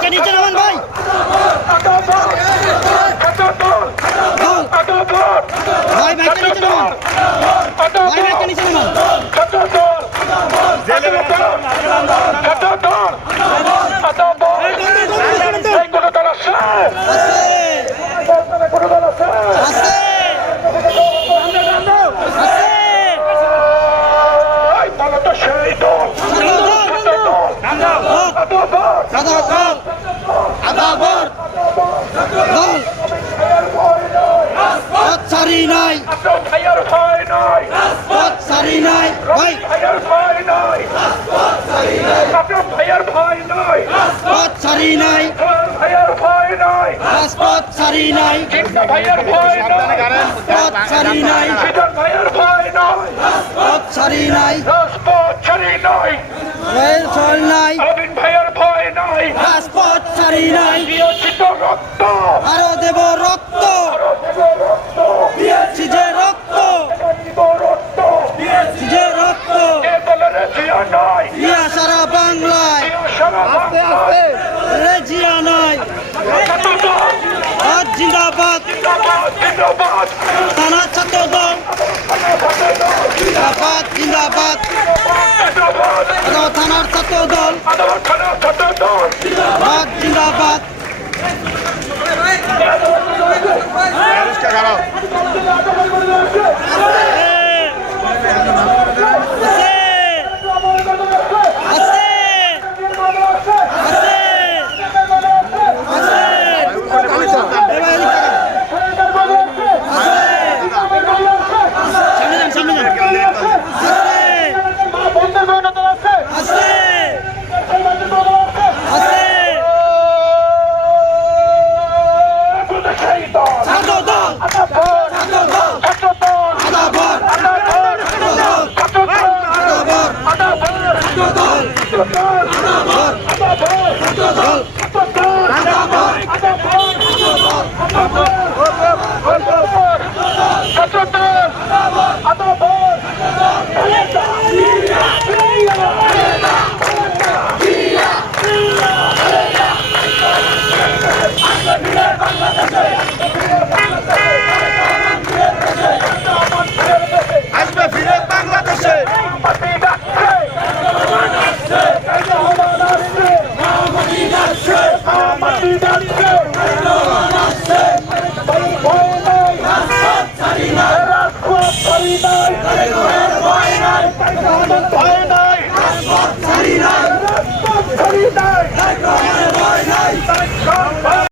মাইকটা নিচে নামান ভাই। ভাই মাইকটা নিচে নামান ভাই নিচে নামান সারি নাই। সারি নাই। ভাই। পথ সারি নাই। রাজপথ সারি নাই। পথ সারি নাই। পথ সারি নাই। রেল চল নাই। অরবিন্দ ভাইয়ের ভয় নাই। রাজপথ সারি নাই। আরও দেব রক্ত সিজে রক্ত রক্ত সিজে রক্ত এ জিয়া সারা বাংলায়। জিয়া সারা বাংলায় রেজিয়া নাই। আজ জিন্দাবাদ। জিন্দাবাদ জিন্দাবাদ। থানা ছাত্র দল জিন্দাবাদ জিন্দাবাদ। জিন্দাবাদ থানার ছাত্র দল আদালত থানা ছাত্র দল বাদ জিন্দাবাদ ভর দল ভয়